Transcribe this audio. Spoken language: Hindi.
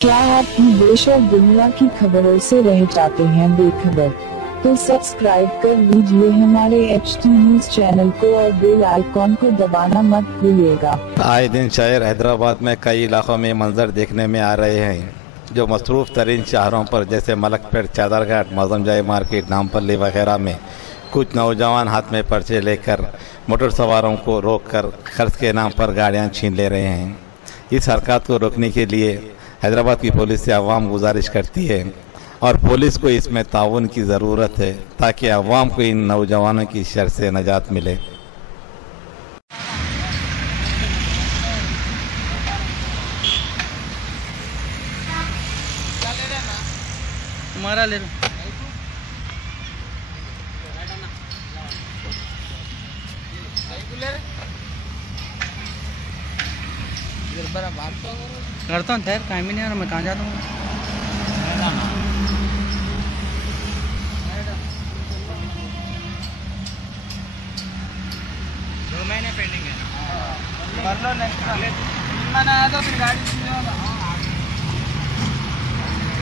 क्या आप देश और दुनिया की खबरों से रह जाते हैं बेखबर? तो सब्सक्राइब कर लीजिए हमारे HT न्यूज चैनल को और बेल आइकॉन को दबाना मत भूलिएगा। आए दिन शहर हैदराबाद में कई इलाकों में मंजर देखने में आ रहे हैं जो मसरूफ़ तरीन शहरों पर जैसे मलकपेट, चादरघाट, मौजमजाई मार्केट, नामपल्ली वगैरह में कुछ नौजवान हाथ में पर्चे लेकर मोटर सवारों को रोककर खर्च के नाम पर गाड़ियां छीन ले रहे हैं। इस हरकत को रोकने के लिए हैदराबाद की पुलिस से अवाम गुजारिश करती है और पुलिस को इसमें ताउन की ज़रूरत है ताकि अवाम को इन नौजवानों की शर से निजात मिले। तुम्हारा ले लो। करता हूँ ठहर, टाइम ही नहीं आ रहा, मैं कहाँ जाता हूँ। दो महीने पेंडिंग है। कर लो नेक्स्ट, आया तो फिर गाड़ी